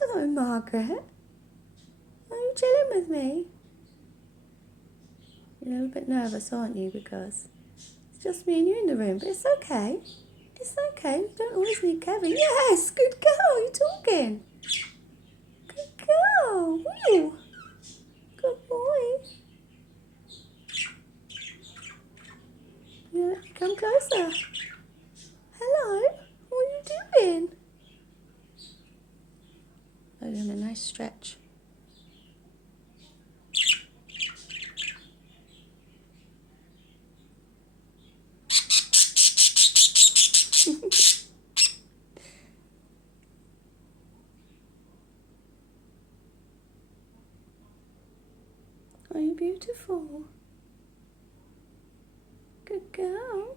Hello, Margaret. Are you chilling with me? You're a little bit nervous, aren't you? Because it's just me and you in the room, but it's okay. It's okay. You don't always need Kevin. Yes, good girl. You're talking. Good girl. Woo. Good boy. Yeah, let me come closer. Hello. What are you doing? Oh, you're doing a nice stretch. Are you beautiful? Good girl.